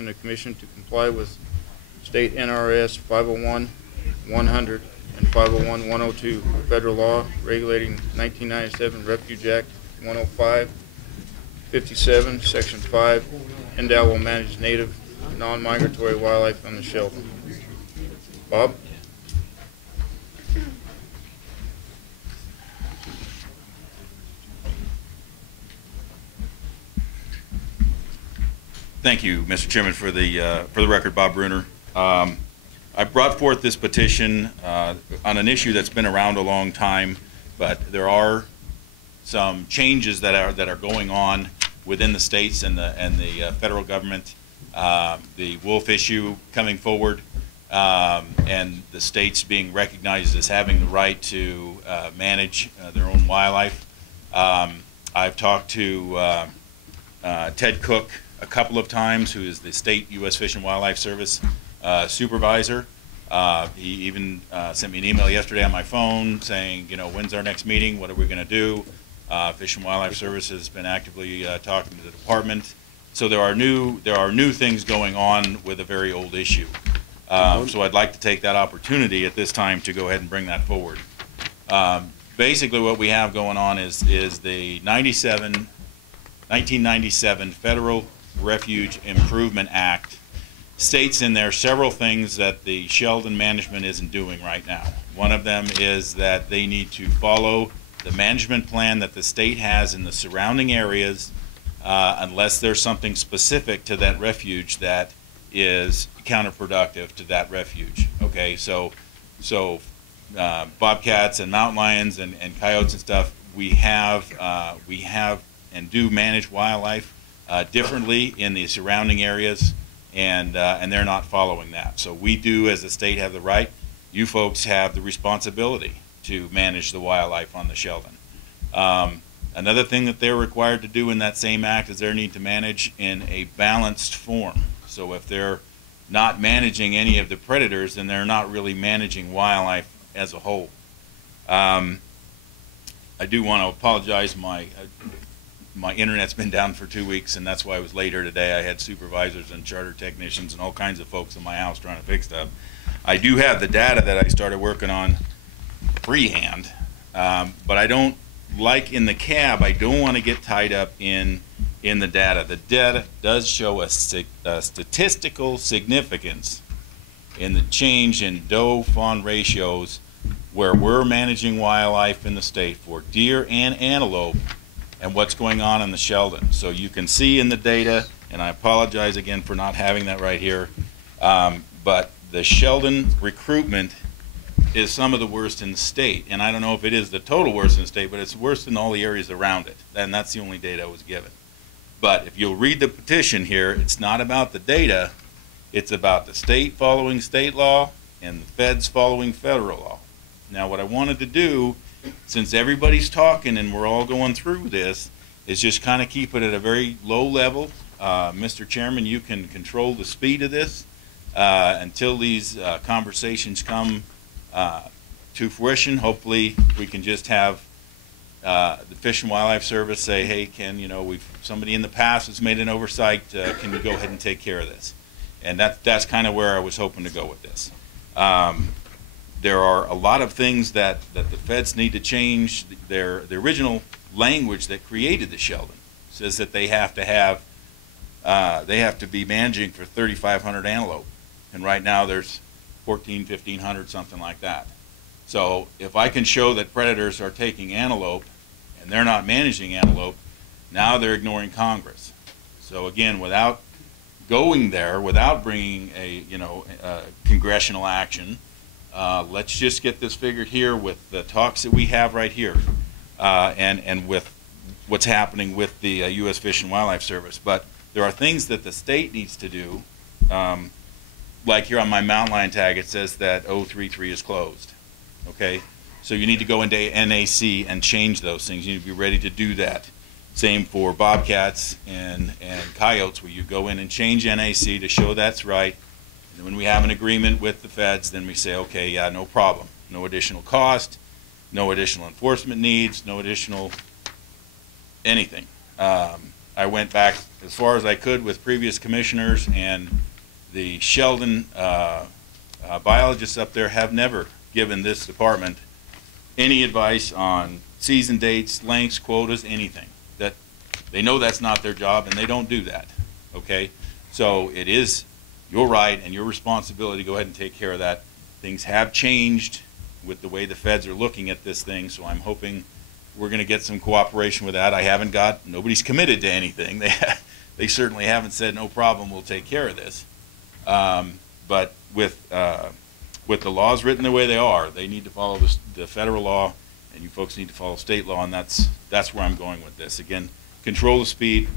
petition the Commission to comply with State NRS 501-100 and 501-102 federal law regulating 1997 Refuge Act 105-57, Section 5. NDOW will manage native non-migratory wildlife on the Sheldon. Bob? Thank you, Mr. Chairman. For the record, Bob Brunner. I brought forth this petition on an issue that's been around a long time, but there are some changes that are going on within the states and the federal government. The wolf issue coming forward, and the states being recognized as having the right to manage their own wildlife. I've talked to Ted Cook a couple of times, who is the state U.S. Fish and Wildlife Service supervisor. He even sent me an email yesterday on my phone saying, you know, when's our next meeting? What are we going to do? Fish and Wildlife Service has been actively talking to the department. So there are new things going on with a very old issue. So I'd like to take that opportunity at this time to go ahead and bring that forward. Basically, what we have going on is the 1997 Federal Refuge Improvement Act states in there several things that the Sheldon management isn't doing right now. One of them is that they need to follow the management plan that the state has in the surrounding areas, unless there's something specific to that refuge that is counterproductive to that refuge. Okay, so bobcats and mountain lions and coyotes and stuff, we have and do manage wildlife differently in the surrounding areas, and they're not following that. So we do, as a state, have the right. You folks have the responsibility to manage the wildlife on the Sheldon. Another thing that they're required to do in that same act is they need to manage in a balanced form. So if they're not managing any of the predators, then they're not really managing wildlife as a whole. I do want to apologize. My internet's been down for 2 weeks, and that's why I was later today. I had supervisors and charter technicians and all kinds of folks in my house trying to fix stuff. I do have the data that I started working on freehand, but I don't, like in the cab, I don't want to get tied up in the data. The data does show a statistical significance in the change in doe-fawn ratios where we're managing wildlife in the state for deer and antelope, and what's going on in the Sheldon. So you can see in the data, and I apologize again for not having that right here, but the Sheldon recruitment is some of the worst in the state. And I don't know if it is the total worst in the state, but it's worse in all the areas around it. And that's the only data I was given. But if you'll read the petition here, it's not about the data, it's about the state following state law and the feds following federal law. Now what I wanted to do, since everybody's talking and we're all going through this, is just kind of keep it at a very low level. Mr. Chairman, you can control the speed of this until these conversations come to fruition. Hopefully we can just have the Fish and Wildlife Service say, hey, Ken, you know, somebody in the past has made an oversight, can you go ahead and take care of this? And that's kind of where I was hoping to go with this. There are a lot of things that the feds need to change. The original language that created the Sheldon says that they have to be managing for 3,500 antelope, and right now there's 1,500, something like that. So if I can show that predators are taking antelope and they're not managing antelope, now they're ignoring Congress. So again, without going there, without bringing a congressional action, let's just get this figured here with the talks that we have right here, and with what's happening with the U.S. Fish and Wildlife Service. But there are things that the state needs to do. Like here on my mountain lion tag, it says that 033 is closed. Okay, so you need to go into NAC and change those things. You need to be ready to do that. Same for bobcats and coyotes, where you go in and change NAC to show that's right. And when we have an agreement with the feds, then we say, okay, yeah, no problem. No additional cost, no additional enforcement needs, no additional anything. I I went back as far as I could with previous commissioners, and the Sheldon biologists up there have never given this department any advice on season dates, lengths, quotas, anything. That they know that's not their job, and they don't do that. Okay, so it is your right and your responsibility to go ahead and take care of that. Things have changed with the way the feds are looking at this thing, so I'm hoping we're going to get some cooperation with that. Nobody's committed to anything. They certainly haven't said no problem, we'll take care of this. But with the laws written the way they are, they need to follow the federal law, and you folks need to follow state law, and that's where I'm going with this. Again, control the speed,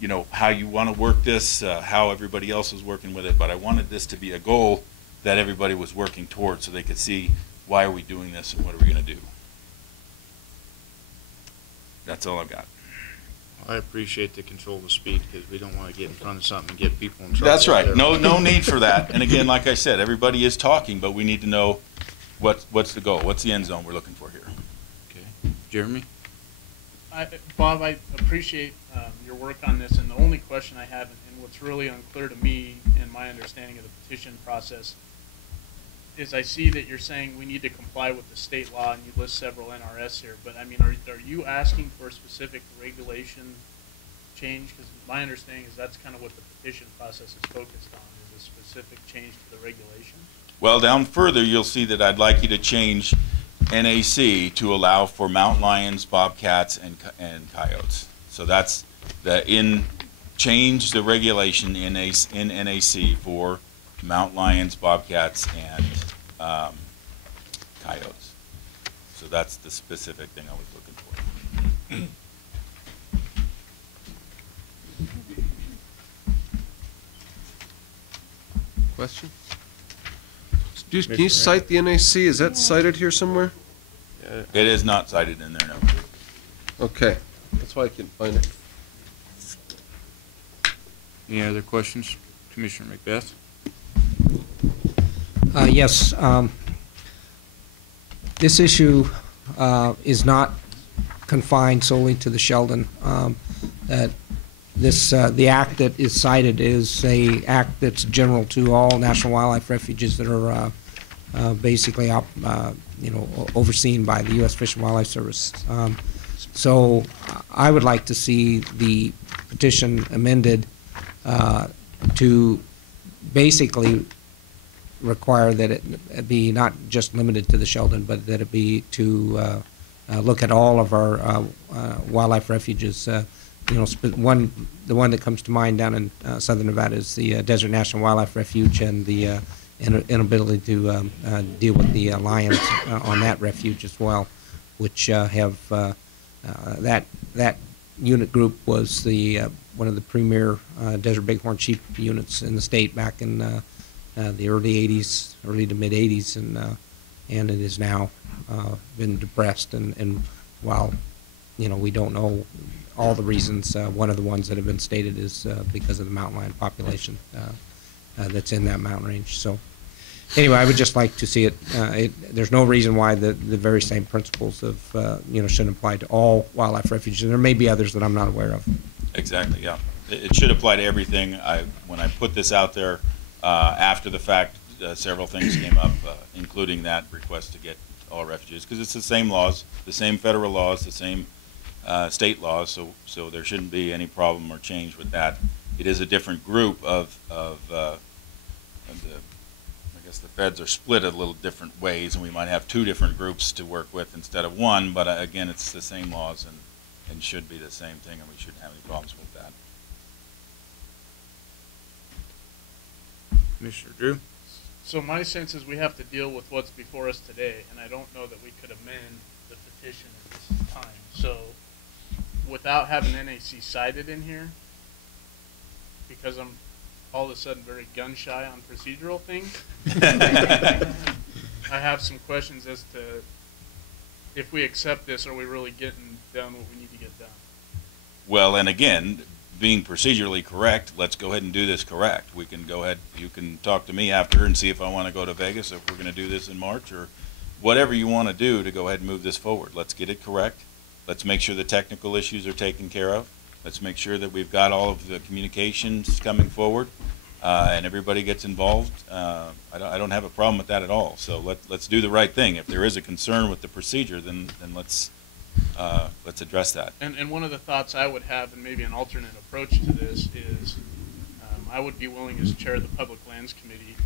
you know, how you want to work this, how everybody else is working with it, but I wanted this to be a goal that everybody was working towards so they could see why are we doing this and what are we going to do. That's all I've got. I appreciate the control the speed, because we don't want to get in front of something and get people in trouble. That's right. No need for that. And again, like I said, everybody is talking, but we need to know what's the goal, what's the end zone we're looking for here. Okay, Jeremy. Bob, I appreciate your work on this, and the only question I have, and what's really unclear to me in my understanding of the petition process, is I see that you're saying we need to comply with the state law, and you list several NRS here, but I mean, are you asking for a specific regulation change? Because my understanding is that's kind of what the petition process is focused on, is a specific change to the regulation. Well, down further, you'll see that I'd like you to change NAC to allow for mountain lions, bobcats, and coyotes. So that's change the regulation in NAC for mountain lions, bobcats, and coyotes. So that's the specific thing I was looking for. Question? Can you cite the NAC? Is that cited here somewhere? It is not cited in there, no. Okay, that's why I couldn't find it. Any other questions? Commissioner Macbeth? Yes. This issue is not confined solely to the Sheldon. The act that is cited is a act that's general to all national wildlife refuges that are basically overseen by the U.S. Fish and Wildlife Service. So I would like to see the petition amended to basically require that it be not just limited to the Sheldon, but that it be to look at all of our wildlife refuges. The one that comes to mind down in southern Nevada is the Desert National Wildlife Refuge, and the inability to deal with the lions on that refuge as well, which have that unit group was one of the premier desert bighorn sheep units in the state back in the early to mid 80s, and it is now been depressed. And while we don't know all the reasons, one of the ones that have been stated is because of the mountain lion population that's in that mountain range. So anyway, I would just like to see it. There's no reason why the very same principles of shouldn't apply to all wildlife refuges. And there may be others that I'm not aware of. Exactly. Yeah, it should apply to everything. When I put this out there after the fact, several things came up, including that request to get all refuges, because it's the same laws, the same federal laws, the same state laws. So there shouldn't be any problem or change with that. It is a different group of I guess the feds are split a little different ways, and we might have two different groups to work with instead of one, but again, it's the same laws and should be the same thing, and we shouldn't have any problems with that. Commissioner Drew? So my sense is we have to deal with what's before us today, and I don't know that we could amend the petition at this time. So without having NAC cited in here, because I'm all of a sudden very gun shy on procedural things, I have some questions as to if we accept this, are we really getting done what we need to get done? Well, and again, being procedurally correct, let's go ahead and do this correct. We can go ahead, you can talk to me after and see if I want to go to Vegas, if we're going to do this in March, or whatever you want to do to go ahead and move this forward. Let's get it correct. Let's make sure the technical issues are taken care of. Let's make sure that we've got all of the communications coming forward, and everybody gets involved. I don't have a problem with that at all. So let's do the right thing. If there is a concern with the procedure, then let's address that. And one of the thoughts I would have, and maybe an alternate approach to this, is I would be willing, as chair of the Public Lands Committee,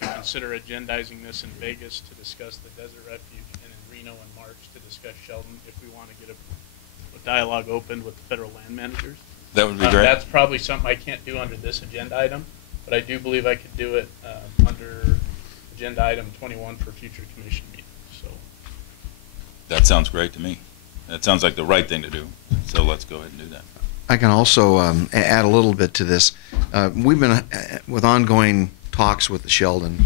to consider agendizing this in Vegas to discuss the Desert Refuge, and in Reno in March to discuss Sheldon, if we want to get a dialogue opened with the federal land managers. That would be great. That's probably something I can't do under this agenda item, but I do believe I could do it under agenda item 21 for future commission meetings. So That sounds great to me. That sounds like the right thing to do. So let's go ahead and do that. I can also add a little bit to this. We've been with ongoing talks with the Sheldon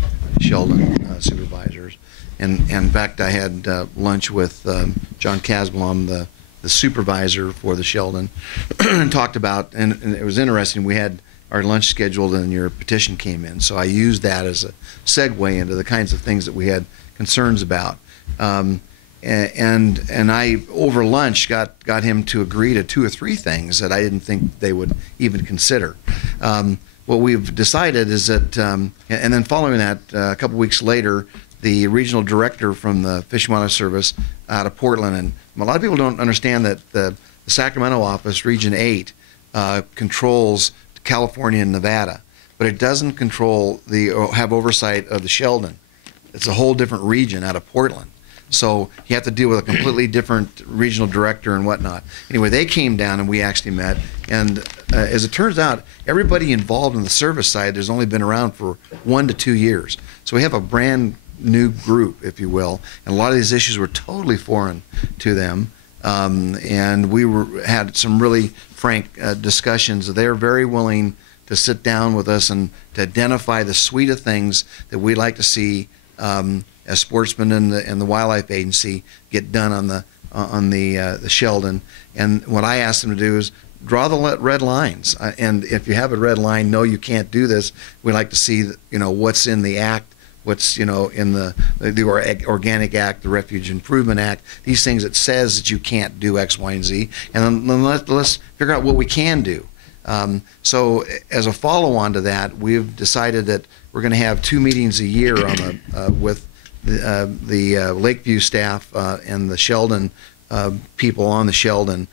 supervisors, and in fact, I had lunch with John Casblom, the supervisor for the Sheldon, and talked about, and it was interesting. We had our lunch scheduled, and your petition came in, so I used that as a segue into the kinds of things that we had concerns about. And I, over lunch, got him to agree to 2 or 3 things that I didn't think they would even consider. What we've decided is that, and then following that, a couple weeks later, the regional director from the Fish and Wildlife Service out of Portland, and a lot of people don't understand that the Sacramento office, Region 8, controls California and Nevada, but it doesn't control have oversight of the Sheldon. It's a whole different region out of Portland. So you have to deal with a completely different regional director and whatnot. Anyway, they came down and we actually met. And as it turns out, everybody involved in the service side has only been around for 1 to 2 years. So we have a brand new group, if you will. And a lot of these issues were totally foreign to them. And we had some really frank discussions. They're very willing to sit down with us and to identify the suite of things that we'd like to see as sportsmen and the wildlife agency get done on the Sheldon. And what I asked them to do is draw the red lines. And if you have a red line, no, you can't do this. We'd like to see, what's in the act, what's in the Organic Act, the Refuge Improvement Act, these things that says that you can't do X, Y, and Z. And then let's figure out what we can do. So as a follow-on to that, we've decided that we're going to have 2 meetings a year with the Lakeview staff and the Sheldon people on the Sheldon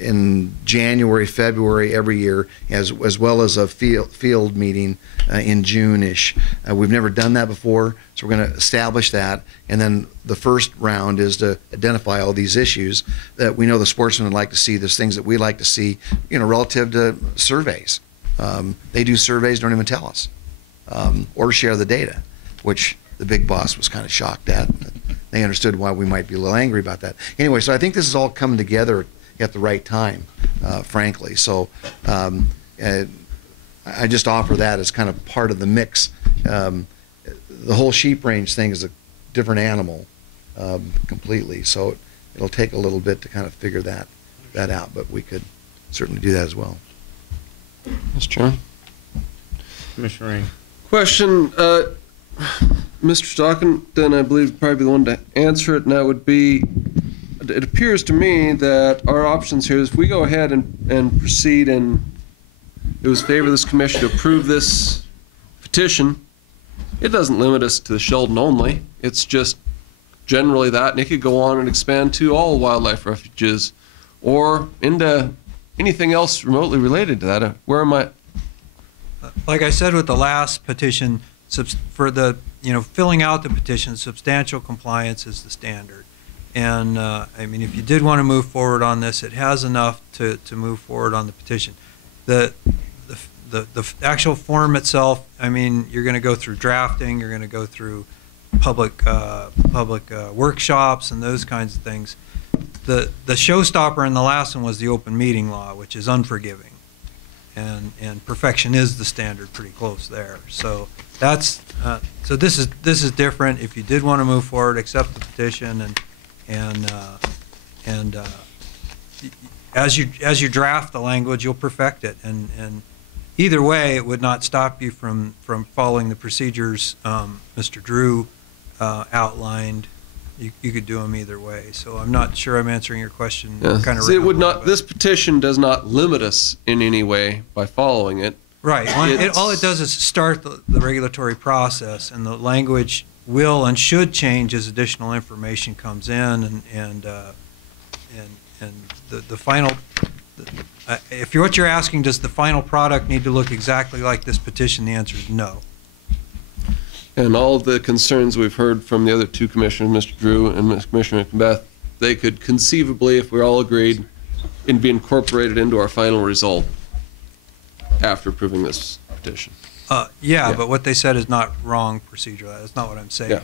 in January, February every year, as well as a field meeting in June-ish. We've never done that before, so we're going to establish that. And then the first round is to identify all these issues that we know the sportsmen would like to see. There's things that we like to see, relative to surveys. They do surveys, don't even tell us, or share the data, which the big boss was kind of shocked at. They understood why we might be a little angry about that. Anyway, so I think this is all coming together at the right time, frankly. So I just offer that as kind of part of the mix. The whole sheep range thing is a different animal completely, so it'll take a little bit to kind of figure that out, but we could certainly do that as well. Mr. Chairman? Commissioner Rain. Question, Mr. Stockton, I believe, would probably be the one to answer it, and that would be, it appears to me that our options here is if we go ahead and proceed and it was favor this commission to approve this petition, it doesn't limit us to the Sheldon only. It's just generally that, and it could go on and expand to all wildlife refuges or into anything else remotely related to that. Where am I? Like I said with the last petition, for the filling out the petition, substantial compliance is the standard. And I mean, if you did want to move forward on this, it has enough to move forward on the petition. The actual form itself, I mean, you're going to go through drafting, you're going to go through public workshops and those kinds of things. The showstopper in the last one was the open meeting law, which is unforgiving, and perfection is the standard, pretty close there. So that's so this is different. If you did want to move forward, accept the petition, and as you draft the language, you'll perfect it, and either way, it would not stop you from following the procedures Mr. Drew outlined, you could do them either way. So I'm not sure I'm answering your question. Yeah. Kind of See, it would not. This petition does not limit us in any way by following it. Right. All it does is start the regulatory process, and the language will and should change as additional information comes in, and the final. If what you're asking, does the final product need to look exactly like this petition? The answer is no. And all of the concerns we've heard from the other two commissioners, Mr. Drew and Commissioner Macbeth, they could conceivably, if we all agreed, be incorporated into our final result after approving this petition. Yeah, but what they said is not wrong procedurally. That's not what I'm saying. Yeah.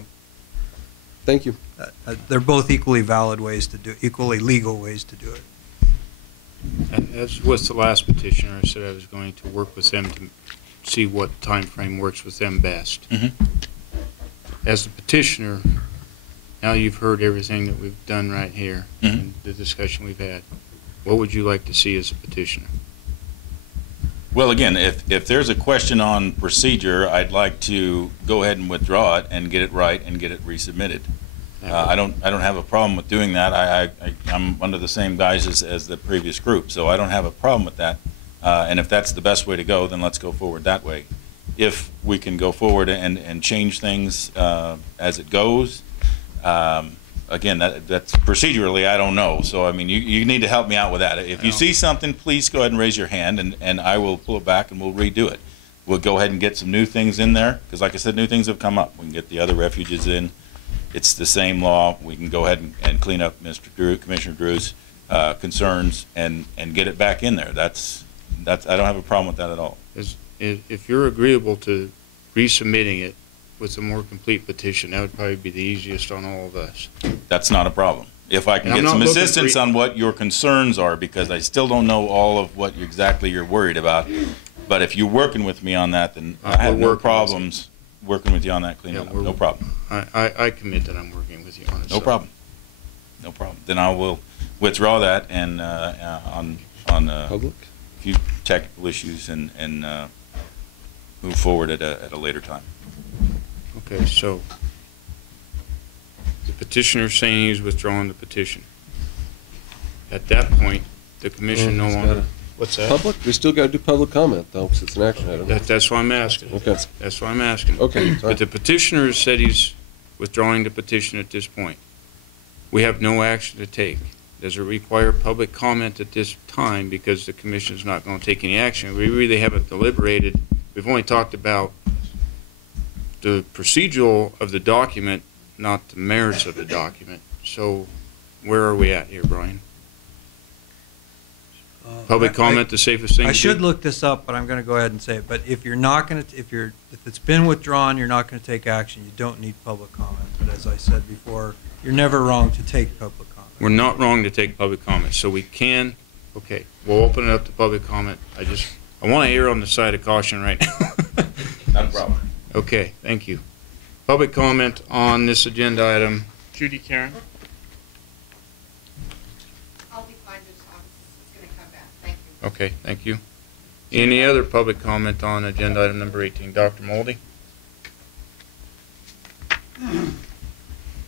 Thank you. They're both equally valid ways to do, equally legal ways to do it. And as with the last petitioner, I said I was going to work with them to see what time frame works with them best. As a petitioner, now you've heard everything that we've done right here, and the discussion we've had. What would you like to see as a petitioner? Well, again, if there's a question on procedure, I'd like to go ahead and withdraw it and get it right and get it resubmitted. I don't have a problem with doing that. I'm under the same guise as the previous group, so I don't have a problem with that. And if that's the best way to go, then let's go forward that way. If we can go forward and change things as it goes, again, that's procedurally, I don't know. So, I mean, you need to help me out with that. If you see something, please go ahead and raise your hand, and I will pull it back and we'll redo it. We'll go ahead and get some new things in there, because like I said, new things have come up. We can get the other refuges in. It's the same law. We can go ahead and clean up Mr. Drew, Commissioner Drew's concerns and get it back in there. That's I don't have a problem with that at all. If you're agreeable to resubmitting it with a more complete petition, that would probably be the easiest on all of us. That's not a problem. If I can get some assistance on what your concerns are, because I still don't know all of what exactly you're worried about. But if you're working with me on that, then I have no problems working with you on that cleanup. No problem. I commit that I'm working with you on it. No problem. No problem. Then I will withdraw that and on Public? a few technical issues and move forward at a later time. Okay, so the petitioner's saying he's withdrawing the petition. At that point, the commission no longer. What's that? Public? We still got to do public comment, though, because it's an action item. That's why I'm asking. Okay. That's why I'm asking. Okay. Sorry. But the petitioner said he's withdrawing the petition at this point. We have no action to take. Does it require public comment at this time because the commission's not going to take any action? We really haven't deliberated. We've only talked about the procedural of the document, not the merits of the document. So where are we at here, Brian? Public comment, the safest thing to do? I should look this up, but I'm going to go ahead and say it. But if you're not going to, if it's been withdrawn, you're not going to take action. You don't need public comment. But as I said before, you're never wrong to take public comment. We're not wrong to take public comment, so we can. Okay, we'll open it up to public comment. I want to err on the side of caution right now. Not a problem. Okay, thank you. Public comment on this agenda item. Judy Karen. I'll be fine, just it's going to come back. Thank you. Okay, thank you. Any other public comment on agenda item number 18? Dr. Moldy?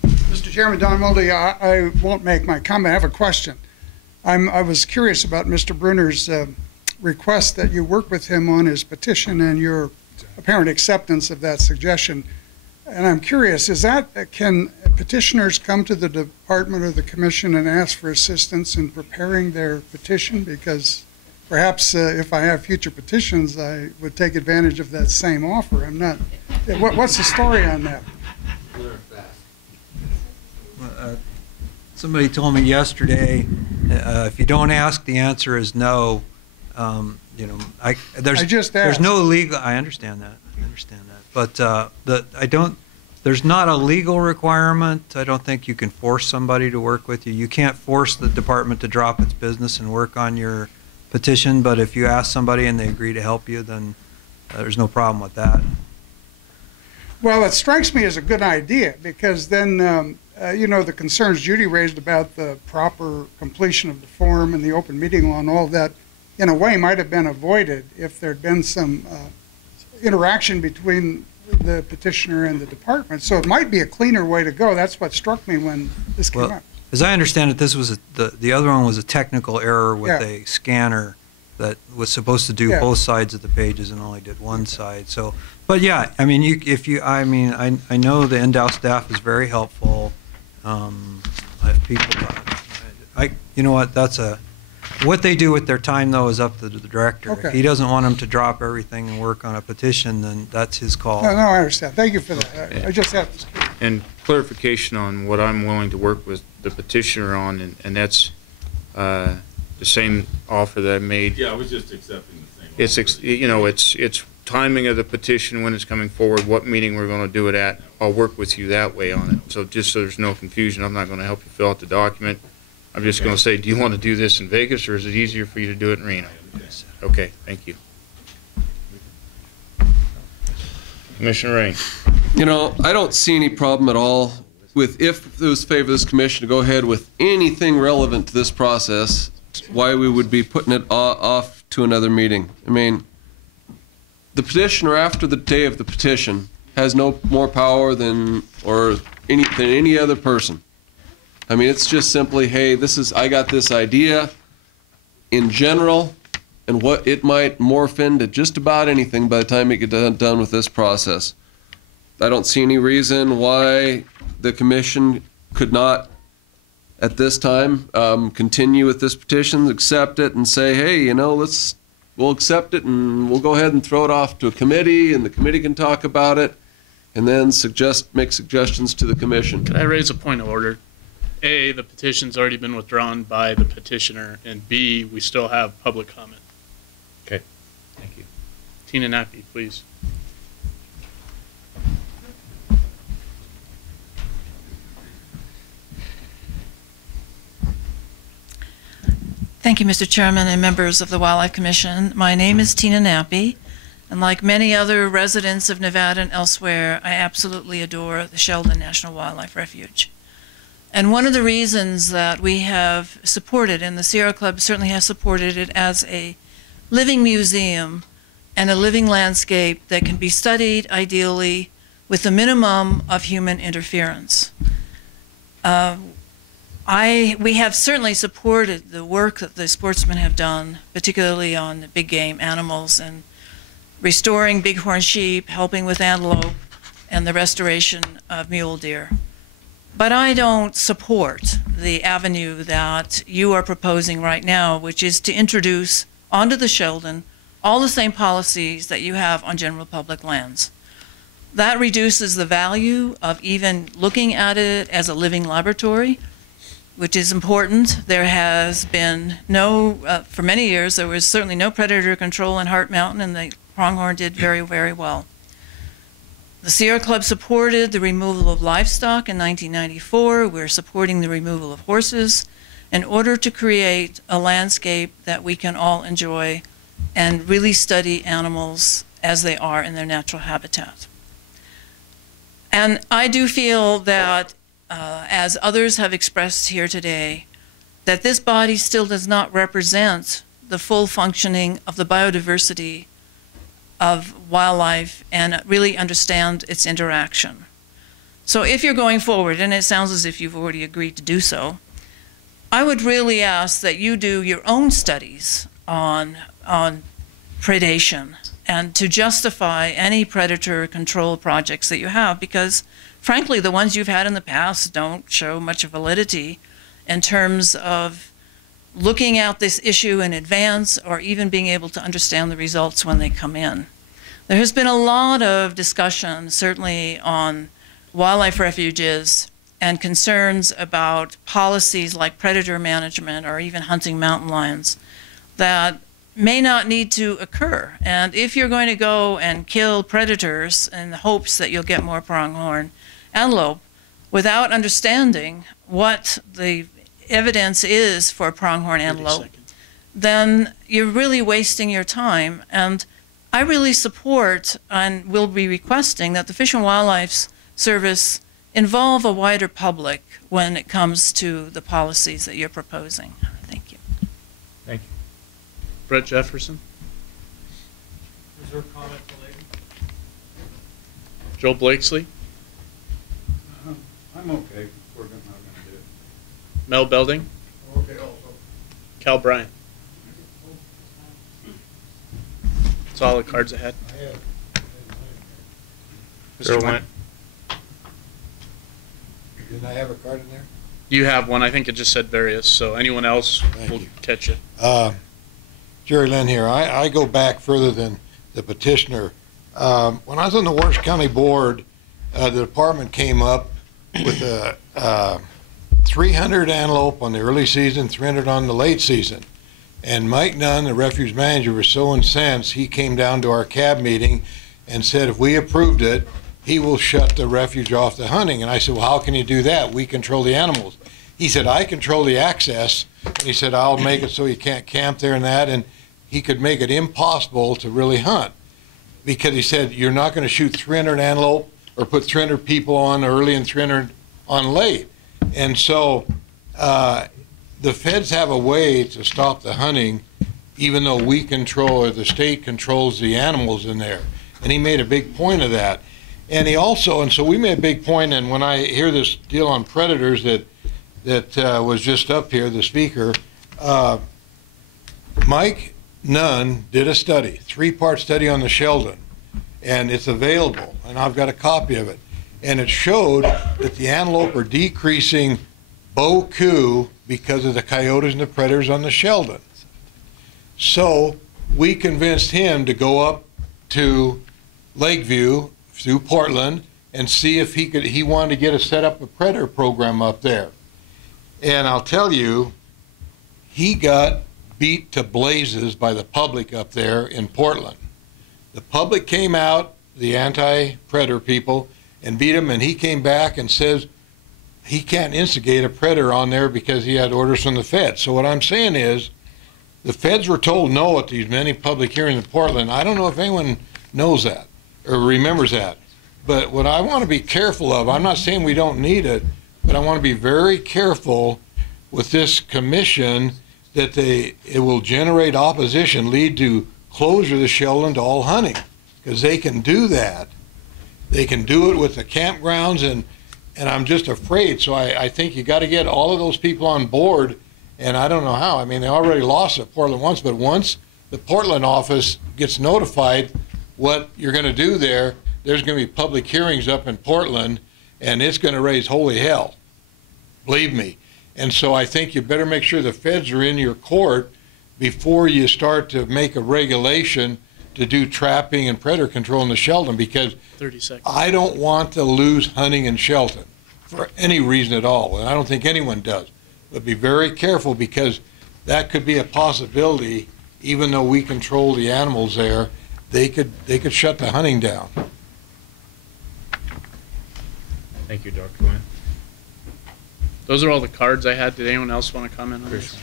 Mr. Chairman, Don Moldy, I won't make my comment. I have a question. I was curious about Mr. Brunner's request that you work with him on his petition and your apparent acceptance of that suggestion. And I'm curious, can petitioners come to the department or the commission and ask for assistance in preparing their petition? Because perhaps if I have future petitions, I would take advantage of that same offer. I'm not. What's the story on that? Somebody told me yesterday, if you don't ask, the answer is no. I just there's asked. no legal. I understand that. But there's not a legal requirement. I don't think you can force somebody to work with you. You can't force the department to drop its business and work on your petition. But if you ask somebody and they agree to help you, then there's no problem with that. Well, it strikes me as a good idea because then, the concerns Judy raised about the proper completion of the form and the open meeting law and all that, in a way, might have been avoided if there had been some interaction between the petitioner and the department. So it might be a cleaner way to go. That's what struck me when this came Well, up. as I understand it, this was the other one was a technical error with Yeah. a scanner that was supposed to do Yeah. both sides of the pages and only did one side. So, but yeah, I mean, I know the NDOW staff is very helpful. If people, you know what, what they do with their time though is up to the director. Okay. If he doesn't want them to drop everything and work on a petition, then that's his call. No, I understand. Thank you for that. I just had this. And clarification on what I'm willing to work with the petitioner on, and that's the same offer that I made. Yeah, I was just accepting the same. It's timing of the petition, when it's coming forward, what meeting we're going to do it at. I'll work with you that way on it. So just so there's no confusion, I'm not going to help you fill out the document. I'm just going to say, do you want to do this in Vegas, or is it easier for you to do it in Reno? Okay, thank you. Commissioner Rain. I don't see any problem at all with, if it was favor of this commission to go ahead with anything relevant to this process, why we would be putting it off to another meeting. I mean, the petitioner after the day of the petition has no more power than any other person. I mean, it's just simply, hey, I got this idea in general, and what it might morph into just about anything by the time we get done with this process. I don't see any reason why the commission could not, at this time, continue with this petition, accept it, and say, hey, we'll accept it, and we'll go ahead and throw it off to a committee, and the committee can talk about it, and then make suggestions to the commission. Can I raise a point of order? A, the petition's already been withdrawn by the petitioner, and B, we still have public comment. Okay, thank you. Tina Nappy, please. Thank you, Mr. Chairman and members of the Wildlife Commission. My name is Tina Nappy, and like many other residents of Nevada and elsewhere, I absolutely adore the Sheldon National Wildlife Refuge. And one of the reasons that we have supported, and the Sierra Club certainly has supported it as a living museum and a living landscape that can be studied ideally with the minimum of human interference. We have certainly supported the work that the sportsmen have done, particularly on the big game animals and restoring bighorn sheep, helping with antelope, and the restoration of mule deer. But I don't support the avenue that you are proposing right now, which is to introduce onto the Sheldon all the same policies that you have on general public lands. That reduces the value of even looking at it as a living laboratory, which is important. There has been for many years, there was certainly no predator control in Heart Mountain, and the pronghorn did very, very well. The Sierra Club supported the removal of livestock in 1994. We're supporting the removal of horses in order to create a landscape that we can all enjoy and really study animals as they are in their natural habitat. And I do feel that, as others have expressed here today, that this body still does not represent the full functioning of the biodiversity of wildlife and really understand its interaction. So if you're going forward, and it sounds as if you've already agreed to do so, I would really ask that you do your own studies on predation and to justify any predator control projects that you have, because frankly, the ones you've had in the past don't show much validity in terms of looking at this issue in advance or even being able to understand the results when they come in. There has been a lot of discussion, certainly on wildlife refuges and concerns about policies like predator management or even hunting mountain lions that may not need to occur. And if you're going to go and kill predators in the hopes that you'll get more pronghorn antelope without understanding what the evidence is for pronghorn antelope, then you're really wasting your time. And I really support and will be requesting that the Fish and Wildlife Service involve a wider public when it comes to the policies that you're proposing. Thank you. Thank you. Brett Jefferson. Reserve comment for later. Joe Blakesley, I'm okay. We're not gonna do it. Mel Belding, Okay, also. Cal Bryant. That's all the cards I had. Mr. Went. Didn't I have a card in there? You have one. I think it just said various. So anyone else Thank will you. catch it. Jerry Lynn here. I go back further than the petitioner. When I was on the Orange County Board, the department came up with 300 antelope on the early season, 300 on the late season. And Mike Nunn, the refuge manager, was so incensed, he came down to our cab meeting and said if we approved it, he will shut the refuge off the hunting. And I said, well, how can you do that? We control the animals. He said, I control the access. And he said, I'll make it so you can't camp there and that. And he could make it impossible to really hunt. Because he said, you're not going to shoot 300 antelope or put 300 people on early and 300 on late. And so the feds have a way to stop the hunting, even though we control, or the state controls the animals in there. And he made a big point of that. And he also, and so we made a big point, and when I hear this deal on predators that was just up here, the speaker, Mike Nunn did a study, 3-part study on the Sheldon, and it's available, and I've got a copy of it. And it showed that the antelope are decreasing bow coup because of the coyotes and the predators on the Sheldon. So we convinced him to go up to Lakeview through Portland and see if he wanted to get set up a predator program up there. And I'll tell you, he got beat to blazes by the public up there in Portland. The public came out, the anti-predator people, and beat him, and he came back and says he can't instigate a predator on there because he had orders from the feds. So what I'm saying is, the feds were told no at these many public hearings in Portland. I don't know if anyone knows that or remembers that. But what I want to be careful of, I'm not saying we don't need it, but I want to be very careful with this commission that it will generate opposition, lead to closure of the Sheldon to all hunting, because they can do that. They can do it with the campgrounds, and I'm just afraid. So I think you got to get all of those people on board, and I don't know how. I mean, they already lost at Portland once, but once the Portland office gets notified what you're going to do there, there's going to be public hearings up in Portland, and it's going to raise holy hell. Believe me. And so I think you better make sure the feds are in your court before you start to make a regulation to do trapping and predator control in the Sheldon, because 30 seconds. I don't want to lose hunting in Sheldon for any reason at all, and I don't think anyone does. But be very careful, because that could be a possibility. Even though we control the animals there, they could shut the hunting down. Thank you, Dr. Wynn. Those are all the cards I had. Did anyone else want to comment on this?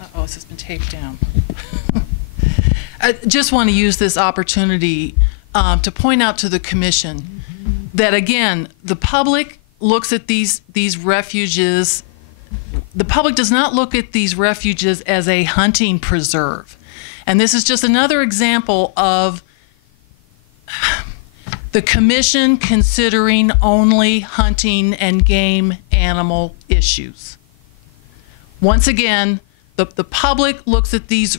Uh-oh, this has been taped down. I just want to use this opportunity to point out to the commission that, again, the public looks at these refuges. The public does not look at these refuges as a hunting preserve. And this is just another example of the commission considering only hunting and game animal issues. Once again, the public looks at these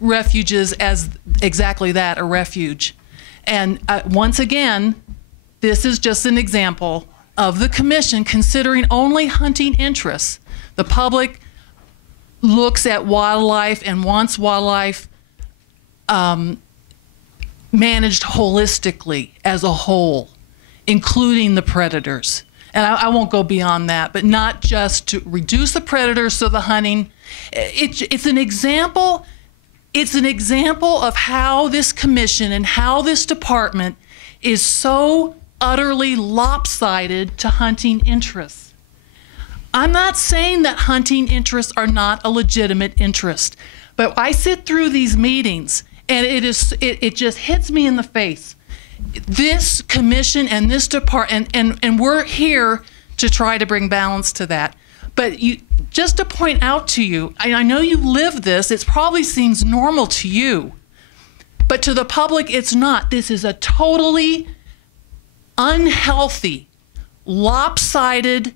refuges as exactly that, a refuge. And once again, this is just an example of the commission considering only hunting interests. The public looks at wildlife and wants wildlife managed holistically as a whole, including the predators. And I won't go beyond that, but not just to reduce the predators so the hunting. It's an example. It's an example of how this commission and how this department is so utterly lopsided to hunting interests. I'm not saying that hunting interests are not a legitimate interest, but I sit through these meetings and it just hits me in the face. This commission and this department, and we're here to try to bring balance to that. But just to point out to you, I know you live this, it probably seems normal to you, but to the public, it's not. This is a totally unhealthy, lopsided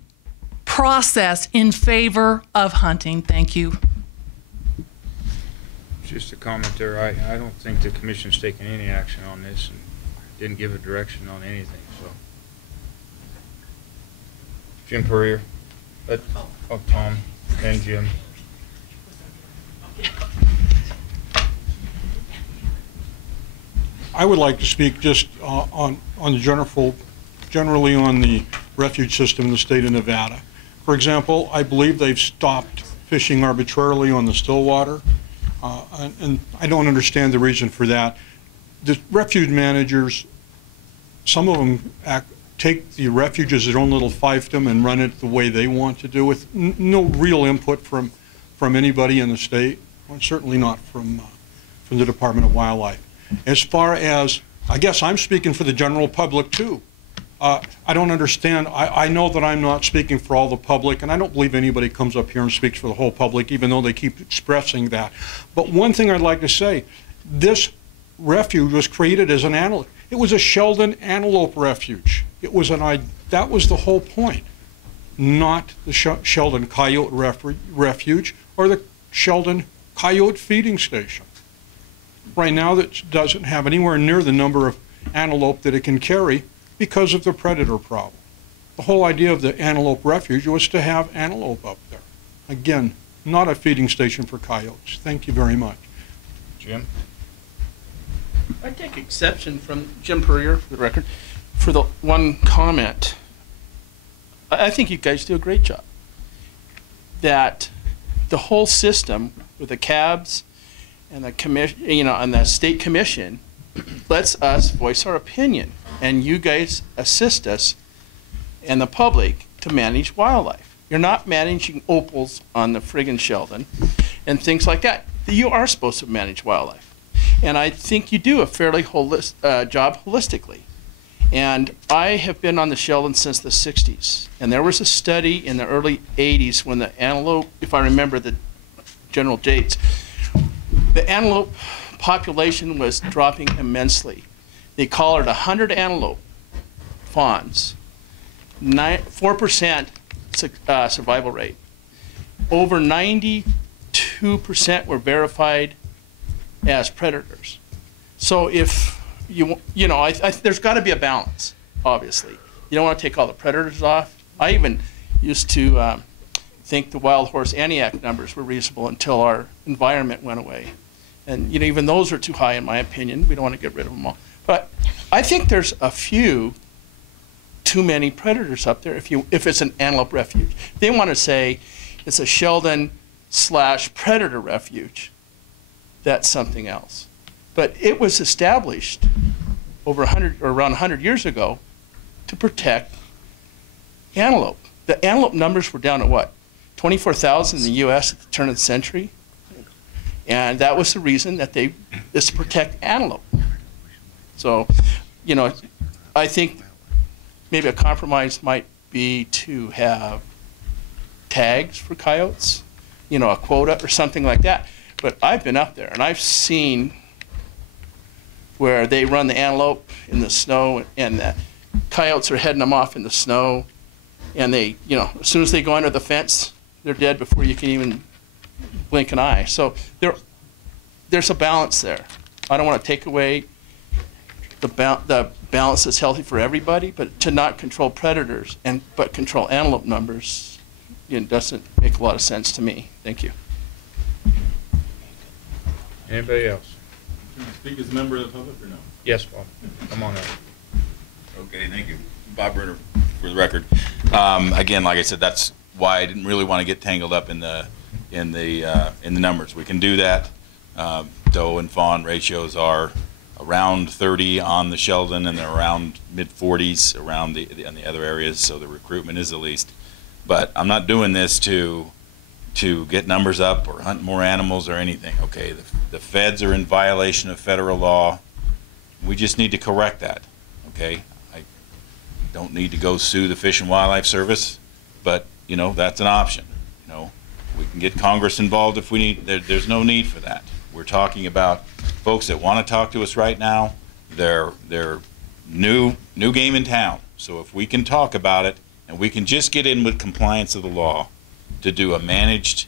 process in favor of hunting. Thank you. Just a comment there. I don't think the commission's taking any action on this and didn't give a direction on anything, so. Jim Purrier. Oh, Tom, and Jim. I would like to speak just on the generally on the refuge system in the state of Nevada. For example, I believe they've stopped fishing arbitrarily on the Stillwater, and I don't understand the reason for that. The refuge managers, some of them take the refuge as their own little fiefdom and run it the way they want to do, with no real input from anybody in the state, well, certainly not from the Department of Wildlife. As far as, I guess I'm speaking for the general public too. I don't understand. I know that I'm not speaking for all the public, and I don't believe anybody comes up here and speaks for the whole public, even though they keep expressing that. But one thing I'd like to say, this refuge was created as an antelope. It was a Sheldon antelope refuge. It was that was the whole point, not the Sheldon coyote refuge or the Sheldon coyote feeding station. Right now, that doesn't have anywhere near the number of antelope that it can carry because of the predator problem. The whole idea of the antelope refuge was to have antelope up there. Again, not a feeding station for coyotes. Thank you very much. Jim? I take exception from Jim Purrier, for the record, for the one comment. I think you guys do a great job. That the whole system with the cabs and the commission, and the state commission lets us voice our opinion, and you guys assist us and the public to manage wildlife. You're not managing opals on the friggin' Sheldon and things like that. You are supposed to manage wildlife. And I think you do a fairly job holistically. And I have been on the Sheldon since the 60s. And there was a study in the early 80s when the antelope, if I remember the general dates, the antelope population was dropping immensely. They collared 100 antelope fawns, 4% survival rate. Over 92% were verified as predators. So if there's got to be a balance, obviously. You don't want to take all the predators off. I even used to think the wild horse Antioch numbers were reasonable until our environment went away. And even those are too high in my opinion. We don't want to get rid of them all. But I think there's a few too many predators up there if it's an antelope refuge. They want to say it's a Sheldon/predator refuge. That's something else. But it was established over around 100 years ago to protect antelope. The antelope numbers were down at what? 24,000 in the U.S. at the turn of the century. And that was the reason that is to protect antelope. So, I think maybe a compromise might be to have tags for coyotes, a quota or something like that. But I've been up there and I've seen where they run the antelope in the snow and the coyotes are heading them off in the snow, and they, as soon as they go under the fence, they're dead before you can even blink an eye. So there's a balance there. I don't want to take away the balance that's healthy for everybody, but to not control predators but control antelope numbers, doesn't make a lot of sense to me. Thank you. Anybody else? Can I speak as a member of the public or no? Yes, Bob. Come on up. Okay, thank you. Bob Brunner, for the record. Again, like I said, that's why I didn't really want to get tangled up in the numbers. We can do that. Doe and fawn ratios are around 30 on the Sheldon, and they're around mid-40s around on the other areas, so the recruitment is the least. But I'm not doing this to get numbers up or hunt more animals or anything. Okay, the feds are in violation of federal law. We just need to correct that. Okay, I don't need to go sue the Fish and Wildlife Service, but that's an option. We can get Congress involved if we need. There's no need for that. We're talking about folks that want to talk to us right now. They're new game in town. So if we can talk about it and we can just get in with compliance of the law to do a managed,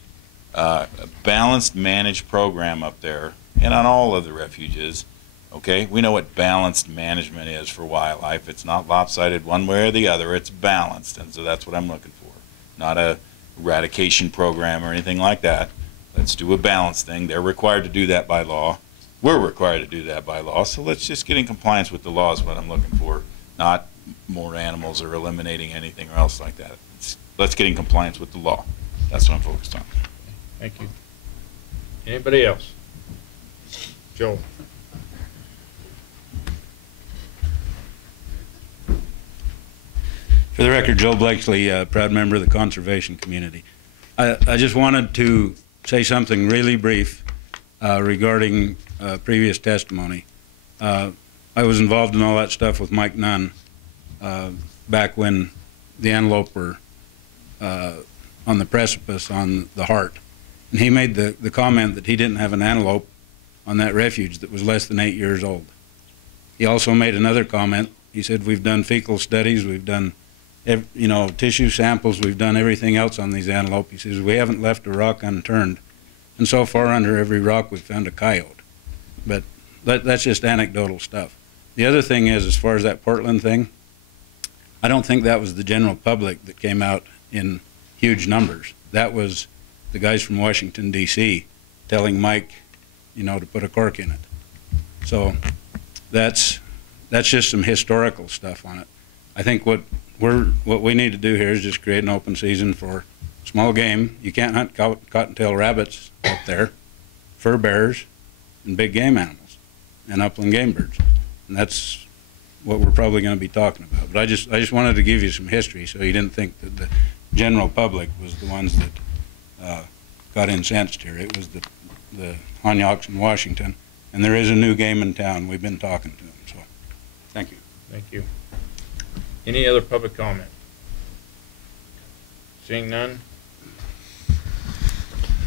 a balanced managed program up there and on all of the refuges, okay? We know what balanced management is for wildlife. It's not lopsided one way or the other. It's balanced, and so that's what I'm looking for. Not a eradication program or anything like that. Let's do a balanced thing. They're required to do that by law. We're required to do that by law, so let's just get in compliance with the law is what I'm looking for, not more animals or eliminating anything else like that. Let's get in compliance with the law. That's what I'm focused on. Thank you. Anybody else? Joe. For the record, Joe Blakesley, proud member of the conservation community. I just wanted to say something really brief regarding previous testimony. I was involved in all that stuff with Mike Nunn back when the antelope were on the precipice on the Heart. And he made the comment that he didn't have an antelope on that refuge that was less than 8 years old. He also made another comment. He said, we've done fecal studies, we've done tissue samples, we've done everything else on these antelope. He says, we haven't left a rock unturned. And so far under every rock we've found a coyote. But that's just anecdotal stuff. The other thing is, as far as that Portland thing, I don't think that was the general public that came out in huge numbers. That was the guys from Washington, D.C. telling Mike, to put a cork in it. So that's just some historical stuff on it. I think what we need to do here is just create an open season for small game. You can't hunt cottontail rabbits up there, fur bears, and big game animals, and upland game birds. And that's what we're probably going to be talking about. But I just wanted to give you some history so you didn't think that the general public was the ones that got incensed here. It was the Hanyaks in Washington, and there is a new game in town. We've been talking to them. So, thank you. Thank you. Any other public comment? Seeing none?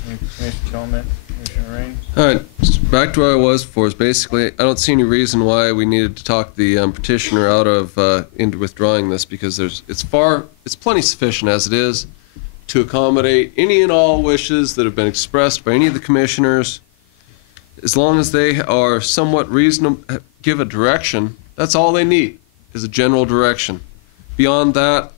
Any commissioner comment? Commissioner Raines? All right, back to where I was before. Is basically, I don't see any reason why we needed to talk the petitioner out of into withdrawing this, because it's plenty sufficient as it is to accommodate any and all wishes that have been expressed by any of the commissioners. As long as they are somewhat reasonable, give a direction. That's all they need, is a general direction. Beyond that,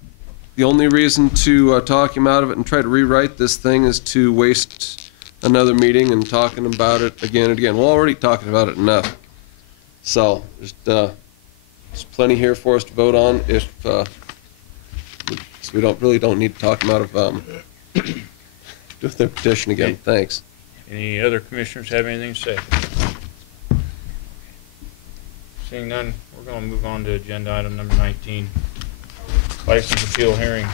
the only reason to talk him out of it and try to rewrite this thing is to waste another meeting and talking about it again and again. We're already talking about it enough. So there's plenty here for us to vote on if so we don't need to talk him out of do their petition again. Okay. Thanks. Any other commissioners have anything to say? Seeing none, we're going to move on to agenda item number 19, license appeal hearing.